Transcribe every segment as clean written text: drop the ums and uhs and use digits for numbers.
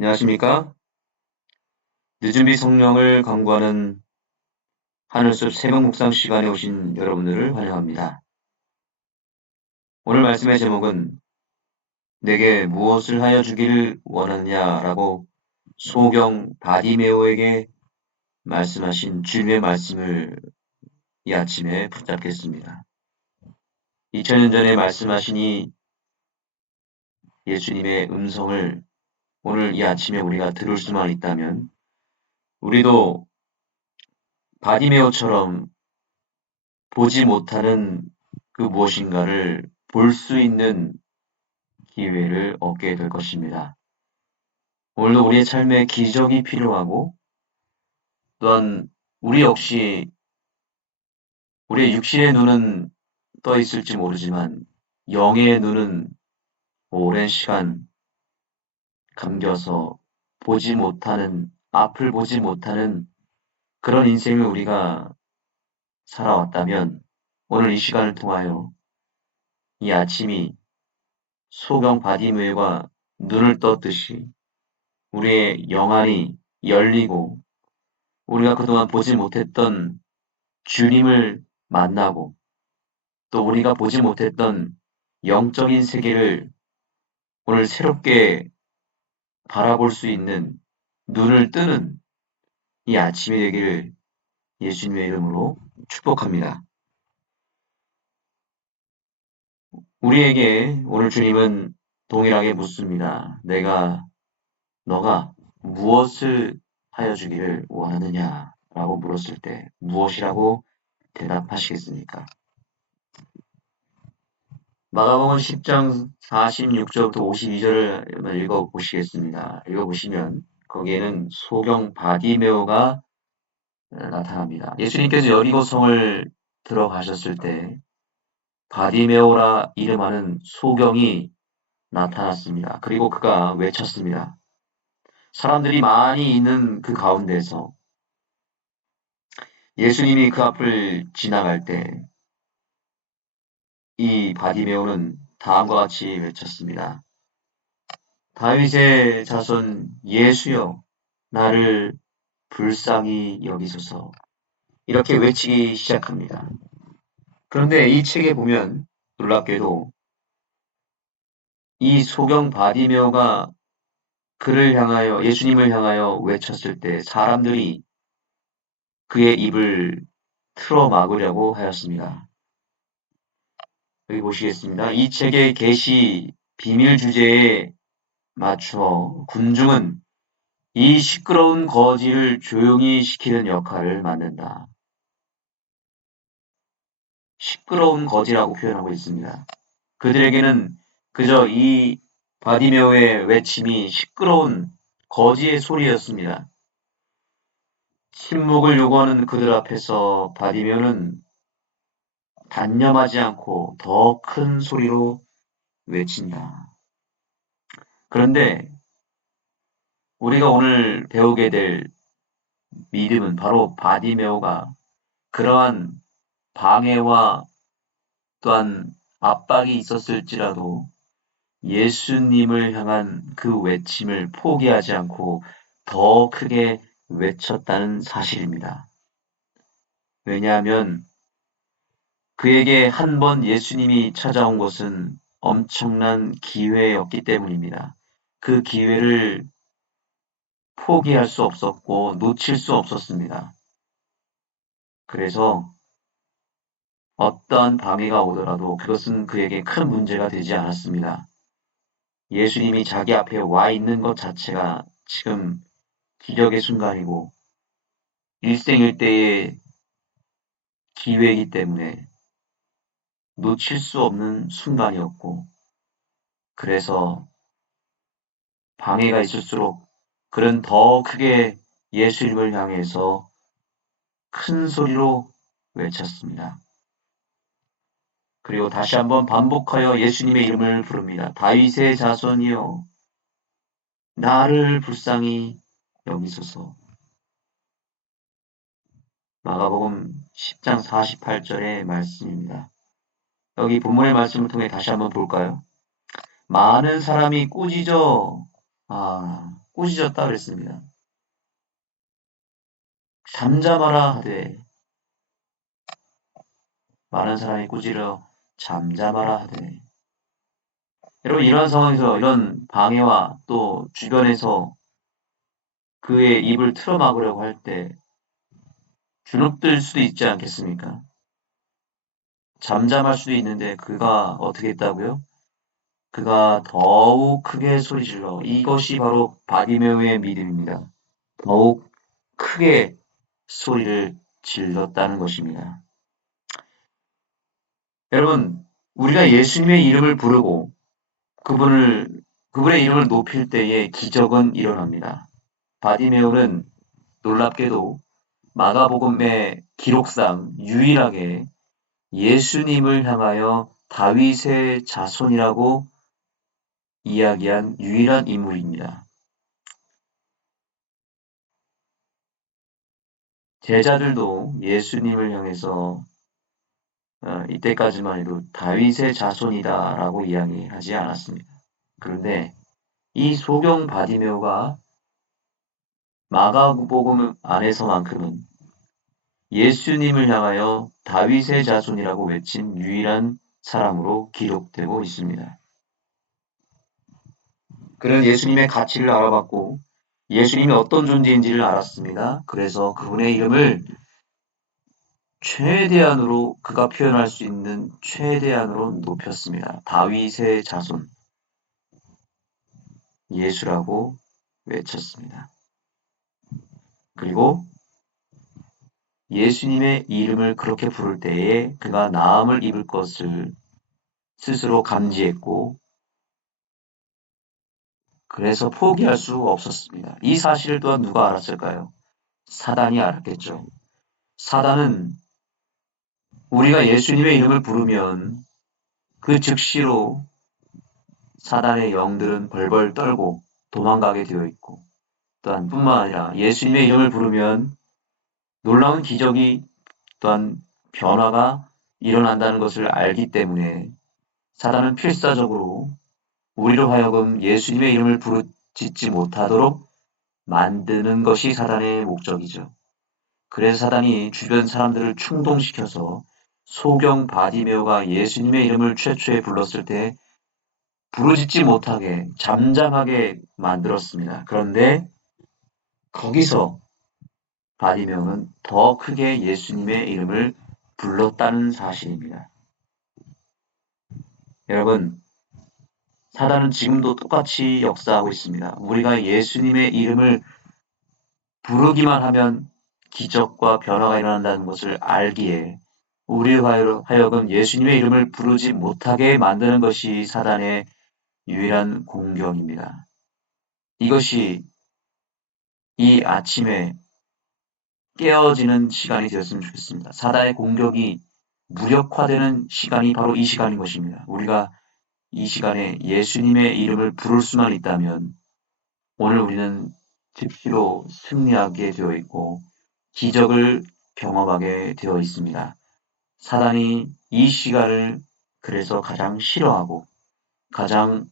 안녕하십니까? 늦은비 성령을 강구하는 하늘숲 새벽 묵상 시간에 오신 여러분들을 환영합니다. 오늘 말씀의 제목은 내게 무엇을 하여 주기를 원하느냐라고 소경 바디메오에게 말씀하신 주님의 말씀을 이 아침에 붙잡겠습니다. 2000년 전에 말씀하신 이 예수님의 음성을 오늘 이 아침에 우리가 들을 수만 있다면 우리도 바디메오처럼 보지 못하는 그 무엇인가를 볼 수 있는 기회를 얻게 될 것입니다. 오늘도 우리의 삶에 기적이 필요하고 또한 우리 역시 우리의 육신의 눈은 떠 있을지 모르지만 영의 눈은 오랜 시간 감겨서 보지 못하는, 앞을 보지 못하는 그런 인생을 우리가 살아왔다면 오늘 이 시간을 통하여 이 아침이 소경 바디메오가 눈을 떴듯이 우리의 영안이 열리고 우리가 그동안 보지 못했던 주님을 만나고 또 우리가 보지 못했던 영적인 세계를 오늘 새롭게 바라볼 수 있는 눈을 뜨는 이 아침이 되기를 예수님의 이름으로 축복합니다. 우리에게 오늘 주님은 동일하게 묻습니다. 너가 무엇을 하여 주기를 원하느냐? 라고 물었을 때 무엇이라고 대답하시겠습니까? 마가복음 10장 46절부터 52절을 읽어보시겠습니다. 읽어보시면 거기에는 소경 바디메오가 나타납니다. 예수님께서 여리고성을 들어가셨을 때 바디메오라 이름하는 소경이 나타났습니다. 그리고 그가 외쳤습니다. 사람들이 많이 있는 그 가운데서 예수님이 그 앞을 지나갈 때 이 바디메오는 다음과 같이 외쳤습니다. 다윗의 자손 예수여 나를 불쌍히 여기소서 이렇게 외치기 시작합니다. 그런데 이 책에 보면 놀랍게도 이 소경 바디메오가 그를 향하여 예수님을 향하여 외쳤을 때 사람들이 그의 입을 틀어 막으려고 하였습니다. 여기 보시겠습니다. 이 책의 계시 비밀 주제에 맞춰 군중은 이 시끄러운 거지를 조용히 시키는 역할을 맡는다. 시끄러운 거지라고 표현하고 있습니다. 그들에게는 그저 이 바디메오의 외침이 시끄러운 거지의 소리였습니다. 침묵을 요구하는 그들 앞에서 바디메오는 단념하지 않고 더 큰 소리로 외친다. 그런데 우리가 오늘 배우게 될 믿음은 바로 바디메오가 그러한 방해와 또한 압박이 있었을지라도 예수님을 향한 그 외침을 포기하지 않고 더 크게 외쳤다는 사실입니다. 왜냐하면 그에게 한 번 예수님이 찾아온 것은 엄청난 기회였기 때문입니다. 그 기회를 포기할 수 없었고 놓칠 수 없었습니다. 그래서 어떠한 방해가 오더라도 그것은 그에게 큰 문제가 되지 않았습니다. 예수님이 자기 앞에 와 있는 것 자체가 지금 기적의 순간이고 일생일대의 기회이기 때문에 놓칠 수 없는 순간이었고 그래서 방해가 있을수록 그는 더 크게 예수님을 향해서 큰 소리로 외쳤습니다. 그리고 다시 한번 반복하여 예수님의 이름을 부릅니다. 다윗의 자손이여 나를 불쌍히 여기소서. 마가복음 10장 48절의 말씀입니다. 여기 본문의 말씀을 통해 다시 한번 볼까요? 많은 사람이 꾸짖었다 그랬습니다. 잠잠하라 하되 많은 사람이 꾸짖어 잠잠하라 하되 여러분 이런 상황에서 이런 방해와 또 주변에서 그의 입을 틀어막으려고 할 때 주눅들 수도 있지 않겠습니까? 잠잠할 수도 있는데 그가 어떻게 했다고요? 그가 더욱 크게 소리질러 이것이 바로 바디메오의 믿음입니다. 더욱 크게 소리를 질렀다는 것입니다. 여러분, 우리가 예수님의 이름을 부르고 그분의 이름을 높일 때에 기적은 일어납니다. 바디메오는 놀랍게도 마가복음의 기록상 유일하게 예수님을 향하여 다윗의 자손이라고 이야기한 유일한 인물입니다. 제자들도 예수님을 향해서 이때까지만 해도 다윗의 자손이다라고 이야기하지 않았습니다. 그런데 이 소경 바디메오가 마가복음 안에서만큼은 예수님을 향하여 다윗의 자손이라고 외친 유일한 사람으로 기록되고 있습니다. 그는 예수님의 가치를 알아봤고 예수님이 어떤 존재인지를 알았습니다. 그래서 그분의 이름을 최대한으로 그가 표현할 수 있는 최대한으로 높였습니다. 다윗의 자손 예수라고 외쳤습니다. 그리고 예수님의 이름을 그렇게 부를 때에 그가 나음을 입을 것을 스스로 감지했고 그래서 포기할 수 없었습니다. 이 사실을 또한 누가 알았을까요? 사단이 알았겠죠. 사단은 우리가 예수님의 이름을 부르면 그 즉시로 사단의 영들은 벌벌 떨고 도망가게 되어 있고 또한 뿐만 아니라 예수님의 이름을 부르면 놀라운 기적이 또한 변화가 일어난다는 것을 알기 때문에 사단은 필사적으로 우리로 하여금 예수님의 이름을 부르짖지 못하도록 만드는 것이 사단의 목적이죠. 그래서 사단이 주변 사람들을 충동시켜서 소경 바디메오가 예수님의 이름을 최초에 불렀을 때 부르짖지 못하게 잠잠하게 만들었습니다. 그런데 거기서 바디메오는 더 크게 예수님의 이름을 불렀다는 사실입니다. 여러분, 사단은 지금도 똑같이 역사하고 있습니다. 우리가 예수님의 이름을 부르기만 하면 기적과 변화가 일어난다는 것을 알기에 우리로 하여금 예수님의 이름을 부르지 못하게 만드는 것이 사단의 유일한 공격입니다. 이것이 이 아침에 깨어지는 시간이 되었으면 좋겠습니다. 사단의 공격이 무력화되는 시간이 바로 이 시간인 것입니다. 우리가 이 시간에 예수님의 이름을 부를 수만 있다면 오늘 우리는 즉시로 승리하게 되어 있고 기적을 경험하게 되어 있습니다. 사단이 이 시간을 그래서 가장 싫어하고 가장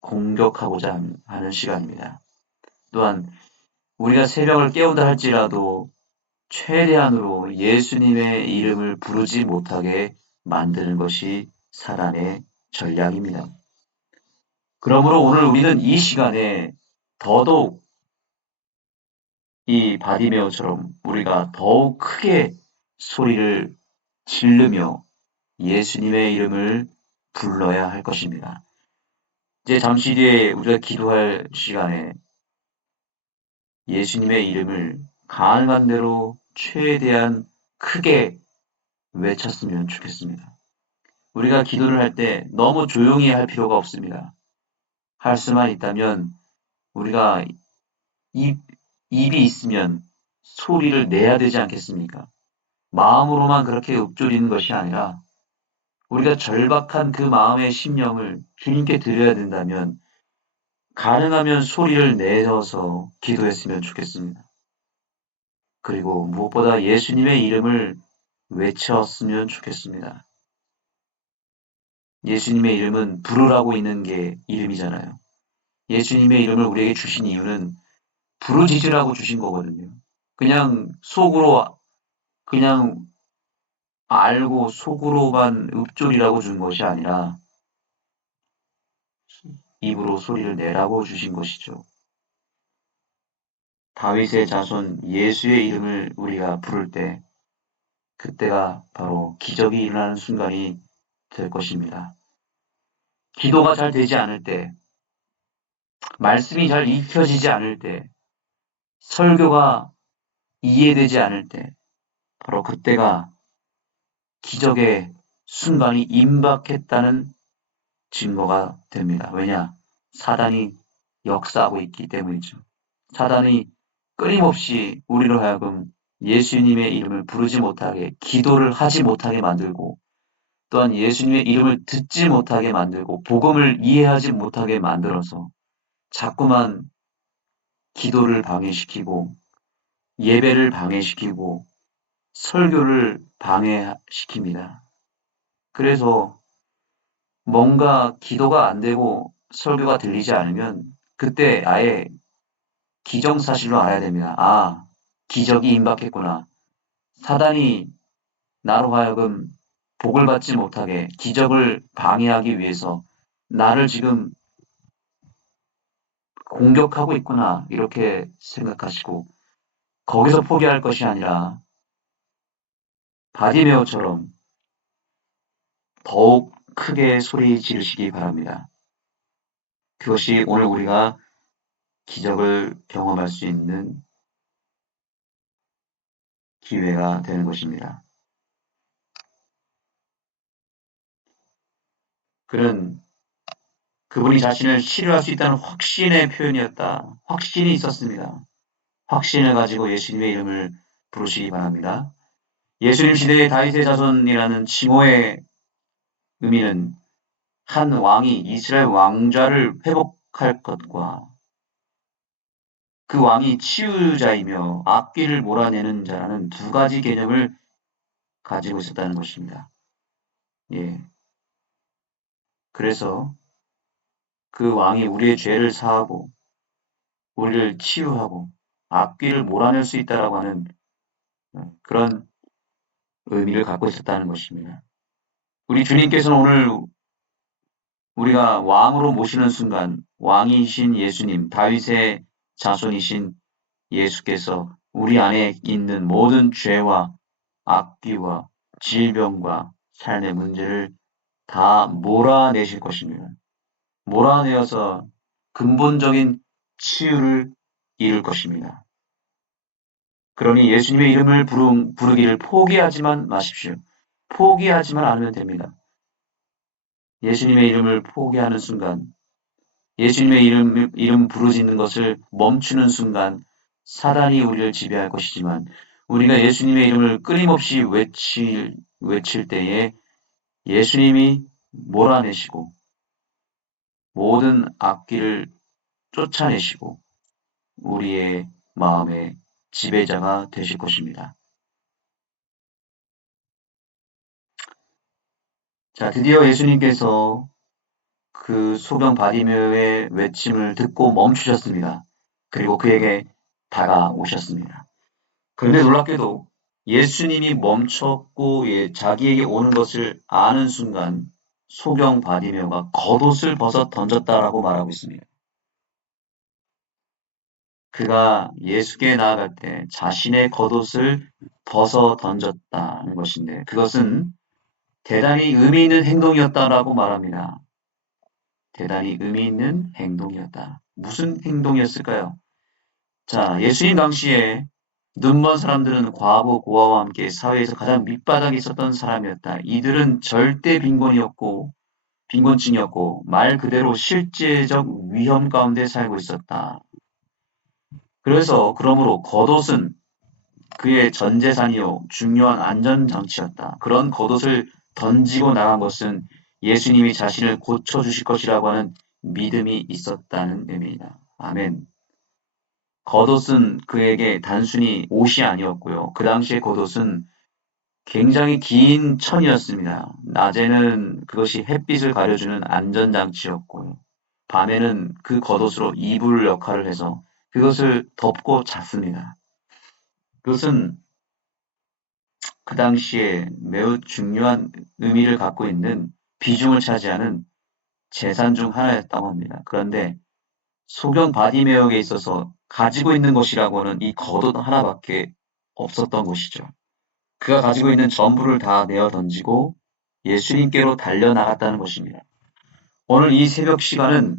공격하고자 하는 시간입니다. 또한 우리가 새벽을 깨운다 할지라도 최대한으로 예수님의 이름을 부르지 못하게 만드는 것이 사단의 전략입니다. 그러므로 오늘 우리는 이 시간에 더더욱 이 바디메오처럼 우리가 더욱 크게 소리를 지르며 예수님의 이름을 불러야 할 것입니다. 이제 잠시 뒤에 우리가 기도할 시간에 예수님의 이름을 가능한 대로 최대한 크게 외쳤으면 좋겠습니다. 우리가 기도를 할 때 너무 조용히 할 필요가 없습니다. 할 수만 있다면 우리가 입이 있으면 소리를 내야 되지 않겠습니까? 마음으로만 그렇게 읊조리는 것이 아니라 우리가 절박한 그 마음의 심령을 주님께 드려야 된다면 가능하면 소리를 내어서 기도했으면 좋겠습니다. 그리고 무엇보다 예수님의 이름을 외쳤으면 좋겠습니다. 예수님의 이름은 부르라고 있는 게 이름이잖아요. 예수님의 이름을 우리에게 주신 이유는 부르짖으라고 주신 거거든요. 그냥 속으로, 그냥 알고 속으로만 읊조리라고 준 것이 아니라 입으로 소리를 내라고 주신 것이죠. 다윗의 자손 예수의 이름을 우리가 부를 때 그때가 바로 기적이 일어나는 순간이 될 것입니다. 기도가 잘 되지 않을 때, 말씀이 잘 읽혀지지 않을 때, 설교가 이해되지 않을 때, 바로 그때가 기적의 순간이 임박했다는 증거가 됩니다. 왜냐? 사단이 역사하고 있기 때문이죠. 사단이 끊임없이 우리로 하여금 예수님의 이름을 부르지 못하게, 기도를 하지 못하게 만들고, 또한 예수님의 이름을 듣지 못하게 만들고, 복음을 이해하지 못하게 만들어서 자꾸만 기도를 방해시키고, 예배를 방해시키고, 설교를 방해시킵니다. 그래서 뭔가 기도가 안 되고 설교가 들리지 않으면 그때 아예 기정사실로 알아야 됩니다. 아, 기적이 임박했구나. 사단이 나로 하여금 복을 받지 못하게 기적을 방해하기 위해서 나를 지금 공격하고 있구나. 이렇게 생각하시고 거기서 포기할 것이 아니라 바디메오처럼 더욱 크게 소리 지르시기 바랍니다. 그것이 오늘 우리가 기적을 경험할 수 있는 기회가 되는 것입니다. 그는 그분이 자신을 치료할 수 있다는 확신의 표현이었다. 확신이 있었습니다. 확신을 가지고 예수님의 이름을 부르시기 바랍니다. 예수님 시대의 다윗의 자손이라는 칭호의 의미는 한 왕이 이스라엘 왕좌를 회복할 것과 그 왕이 치유자이며 악귀를 몰아내는 자라는 두 가지 개념을 가지고 있었다는 것입니다. 예. 그래서 그 왕이 우리의 죄를 사하고 우리를 치유하고 악귀를 몰아낼 수 있다라고 하는 그런 의미를 갖고 있었다는 것입니다. 우리 주님께서는 오늘 우리가 왕으로 모시는 순간 왕이신 예수님, 다윗의 자손이신 예수께서 우리 안에 있는 모든 죄와 악귀와 질병과 삶의 문제를 다 몰아내실 것입니다. 몰아내어서 근본적인 치유를 이룰 것입니다. 그러니 예수님의 이름을 부르기를 포기하지만 마십시오. 포기하지만 않으면 됩니다. 예수님의 이름을 포기하는 순간, 예수님의 이름 부르짖는 것을 멈추는 순간 사단이 우리를 지배할 것이지만 우리가 예수님의 이름을 끊임없이 외칠 때에 예수님이 몰아내시고 모든 악기를 쫓아내시고 우리의 마음의 지배자가 되실 것입니다. 자, 드디어 예수님께서 그 소경 바디메오의 외침을 듣고 멈추셨습니다. 그리고 그에게 다가오셨습니다. 그런데 놀랍게도 예수님이 멈췄고 자기에게 오는 것을 아는 순간 소경 바디메오가 겉옷을 벗어 던졌다라고 말하고 있습니다. 그가 예수께 나아갈 때 자신의 겉옷을 벗어 던졌다는 것인데 그것은 대단히 의미 있는 행동이었다라고 말합니다. 대단히 의미 있는 행동이었다. 무슨 행동이었을까요? 자, 예수님 당시에 눈먼 사람들은 과부, 고아와 함께 사회에서 가장 밑바닥에 있었던 사람이었다. 이들은 절대 빈곤층이었고, 말 그대로 실제적 위험 가운데 살고 있었다. 그러므로 겉옷은 그의 전 재산이요, 중요한 안전장치였다. 그런 겉옷을 던지고 나간 것은 예수님이 자신을 고쳐주실 것이라고 하는 믿음이 있었다는 의미입니다. 아멘. 겉옷은 그에게 단순히 옷이 아니었고요. 그 당시의 겉옷은 굉장히 긴 천이었습니다. 낮에는 그것이 햇빛을 가려주는 안전장치였고요. 밤에는 그 겉옷으로 이불 역할을 해서 그것을 덮고 잤습니다. 그것은 그 당시에 매우 중요한 의미를 갖고 있는 비중을 차지하는 재산 중 하나였다고 합니다. 그런데 소경 바디메어에게 있어서 가지고 있는 것이라고는 이 겉옷 하나밖에 없었던 것이죠. 그가 가지고 있는 전부를 다 내어 던지고 예수님께로 달려나갔다는 것입니다. 오늘 이 새벽 시간은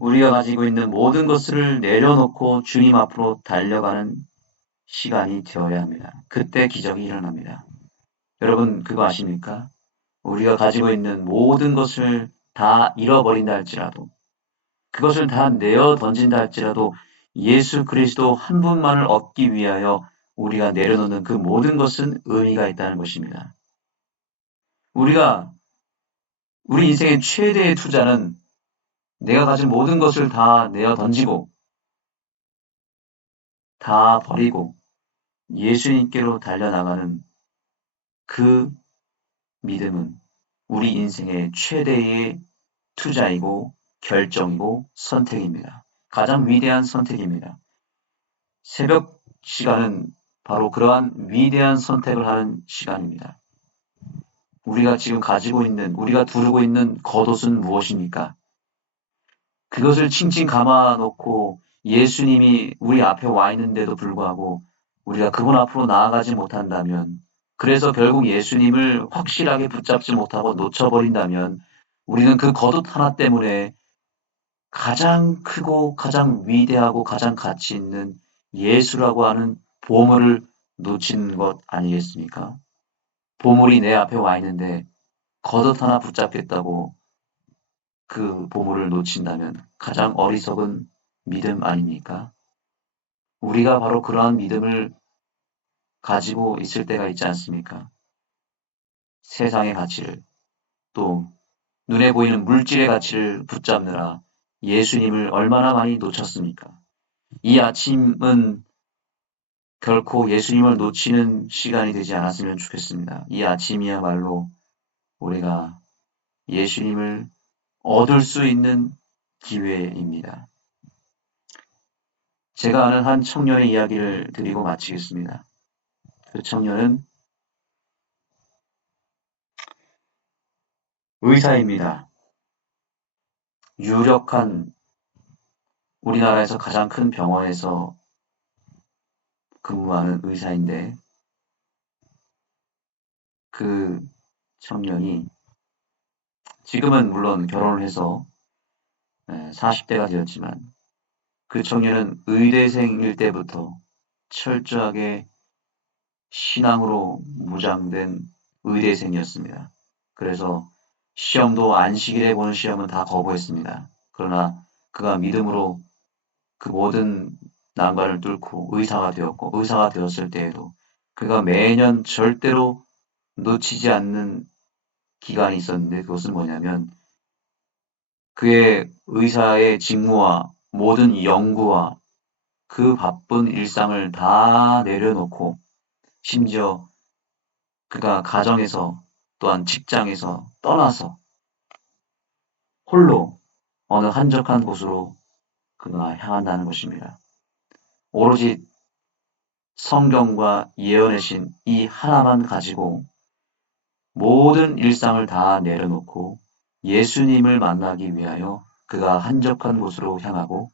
우리가 가지고 있는 모든 것을 내려놓고 주님 앞으로 달려가는 시간이 되어야 합니다. 그때 기적이 일어납니다. 여러분 그거 아십니까? 우리가 가지고 있는 모든 것을 다 잃어버린다 할지라도 그것을 다 내어 던진다 할지라도 예수 그리스도 한 분만을 얻기 위하여 우리가 내려놓는 그 모든 것은 의미가 있다는 것입니다. 우리가 우리 인생의 최대의 투자는 내가 가진 모든 것을 다 내어 던지고 다 버리고 예수님께로 달려나가는 그 믿음은 우리 인생의 최대의 투자이고 결정이고 선택입니다. 가장 위대한 선택입니다. 새벽 시간은 바로 그러한 위대한 선택을 하는 시간입니다. 우리가 지금 가지고 있는, 우리가 두르고 있는 겉옷은 무엇입니까? 그것을 칭칭 감아놓고 예수님이 우리 앞에 와 있는데도 불구하고 우리가 그분 앞으로 나아가지 못한다면, 그래서 결국 예수님을 확실하게 붙잡지 못하고 놓쳐버린다면, 우리는 그 겉옷 하나 때문에 가장 크고 가장 위대하고 가장 가치 있는 예수라고 하는 보물을 놓치는 것 아니겠습니까? 보물이 내 앞에 와 있는데 겉옷 하나 붙잡겠다고 그 보물을 놓친다면 가장 어리석은 믿음 아닙니까? 우리가 바로 그러한 믿음을 가지고 있을 때가 있지 않습니까? 세상의 가치를 또 눈에 보이는 물질의 가치를 붙잡느라 예수님을 얼마나 많이 놓쳤습니까? 이 아침은 결코 예수님을 놓치는 시간이 되지 않았으면 좋겠습니다. 이 아침이야말로 우리가 예수님을 얻을 수 있는 기회입니다. 제가 아는 한 청년의 이야기를 드리고 마치겠습니다. 그 청년은 의사입니다. 유력한 우리나라에서 가장 큰 병원에서 근무하는 의사인데 그 청년이 지금은 물론 결혼을 해서 40대가 되었지만 그 청년은 의대생일 때부터 철저하게 신앙으로 무장된 의대생이었습니다. 그래서 시험도 안식일에 보는 시험은 다 거부했습니다. 그러나 그가 믿음으로 그 모든 난관을 뚫고 의사가 되었고 의사가 되었을 때에도 그가 매년 절대로 놓치지 않는 기간이 있었는데 그것은 뭐냐면 그의 의사의 직무와 모든 연구와 그 바쁜 일상을 다 내려놓고 심지어 그가 가정에서 또한 직장에서 떠나서 홀로 어느 한적한 곳으로 그가 향한다는 것입니다. 오로지 성경과 예언의 신 이 하나만 가지고 모든 일상을 다 내려놓고 예수님을 만나기 위하여 그가 한적한 곳으로 향하고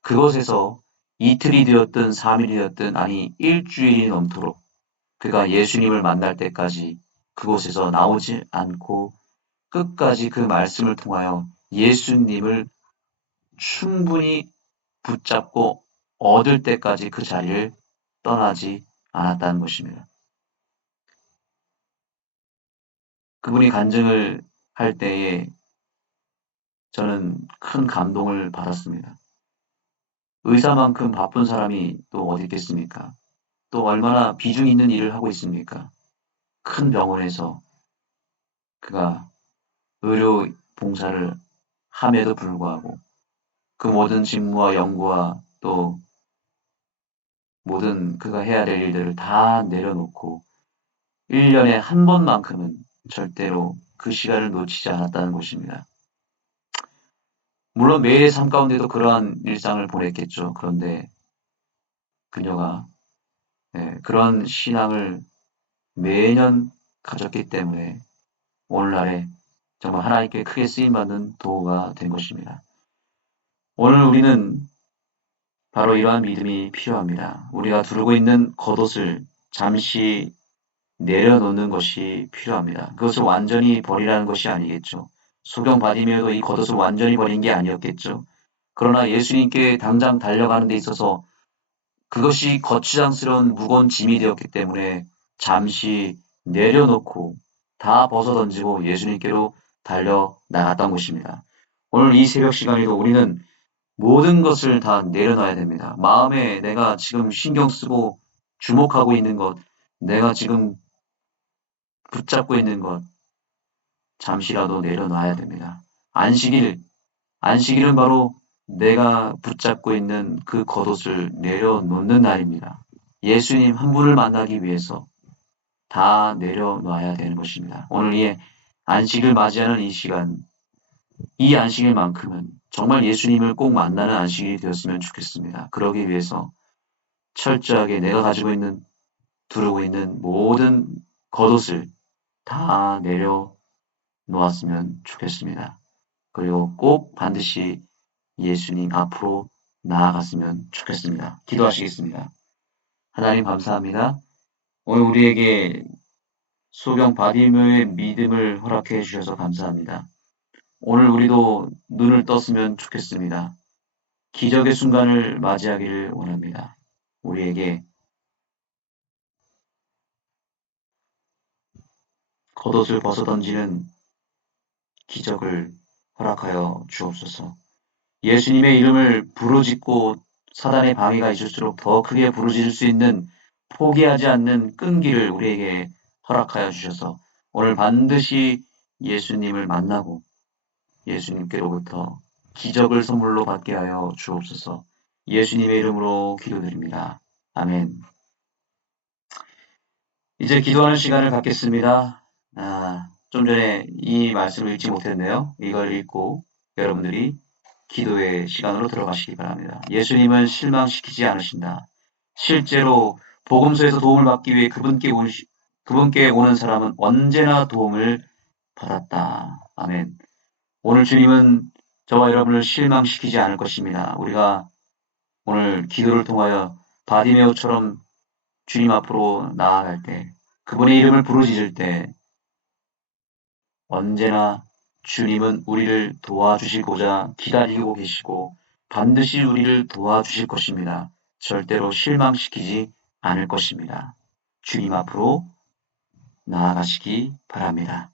그곳에서 이틀이 되었든 3일이 되었든 아니 일주일이 넘도록 그가 예수님을 만날 때까지 그곳에서 나오지 않고 끝까지 그 말씀을 통하여 예수님을 충분히 붙잡고 얻을 때까지 그 자리를 떠나지 않았다는 것입니다. 그분이 간증을 할 때에 저는 큰 감동을 받았습니다. 의사만큼 바쁜 사람이 또 어디 있겠습니까? 또 얼마나 비중 있는 일을 하고 있습니까? 큰 병원에서 그가 의료 봉사를 함에도 불구하고 그 모든 직무와 연구와 또 모든 그가 해야 될 일들을 다 내려놓고 1년에 한 번만큼은 절대로 그 시간을 놓치지 않았다는 것입니다. 물론 매일의 삶 가운데도 그러한 일상을 보냈겠죠. 그런데 그녀가 그런 신앙을 매년 가졌기 때문에 오늘날에 정말 하나님께 크게 쓰임받는 도구가 된 것입니다. 오늘 우리는 바로 이러한 믿음이 필요합니다. 우리가 두르고 있는 겉옷을 잠시 내려놓는 것이 필요합니다. 그것을 완전히 버리라는 것이 아니겠죠. 소경 바디메오도 이 겉옷을 완전히 버린 게 아니었겠죠. 그러나 예수님께 당장 달려가는 데 있어서 그것이 거추장스러운 무거운 짐이 되었기 때문에 잠시 내려놓고 다 벗어던지고 예수님께로 달려 나갔던 것입니다. 오늘 이 새벽 시간에도 우리는 모든 것을 다 내려놔야 됩니다. 마음에 내가 지금 신경 쓰고 주목하고 있는 것, 내가 지금 붙잡고 있는 것, 잠시라도 내려놔야 됩니다. 안식일은 바로 내가 붙잡고 있는 그 겉옷을 내려놓는 날입니다. 예수님 한 분을 만나기 위해서 다 내려놔야 되는 것입니다. 오늘 이 안식을 맞이하는 이 시간, 이 안식일만큼은 정말 예수님을 꼭 만나는 안식일이 되었으면 좋겠습니다. 그러기 위해서 철저하게 내가 가지고 있는, 두르고 있는 모든 겉옷을 다 내려놓았으면 좋겠습니다. 그리고 꼭 반드시 예수님 앞으로 나아갔으면 좋겠습니다. 기도하시겠습니다. 하나님 감사합니다. 오늘 우리에게 소경 바디메오의 믿음을 허락해 주셔서 감사합니다. 오늘 우리도 눈을 떴으면 좋겠습니다. 기적의 순간을 맞이하기를 원합니다. 우리에게 겉옷을 벗어던지는 기적을 허락하여 주옵소서. 예수님의 이름을 부르짖고 사단의 방해가 있을수록 더 크게 부르짖을 수 있는 포기하지 않는 끈기를 우리에게 허락하여 주셔서 오늘 반드시 예수님을 만나고 예수님께로부터 기적을 선물로 받게 하여 주옵소서. 예수님의 이름으로 기도드립니다. 아멘. 이제 기도하는 시간을 갖겠습니다. 좀 전에 이 말씀을 읽지 못했네요. 이걸 읽고 여러분들이 기도의 시간으로 들어가시기 바랍니다. 예수님은 실망시키지 않으신다. 실제로 복음서에서 도움을 받기 위해 그분께 오는 사람은 언제나 도움을 받았다. 아멘. 오늘 주님은 저와 여러분을 실망시키지 않을 것입니다. 우리가 오늘 기도를 통하여 바디메오처럼 주님 앞으로 나아갈 때, 그분의 이름을 부르짖을 때 언제나 주님은 우리를 도와주시고자 기다리고 계시고 반드시 우리를 도와주실 것입니다. 절대로 실망시키지 않을 것입니다. 주님 앞으로 나아가시기 바랍니다.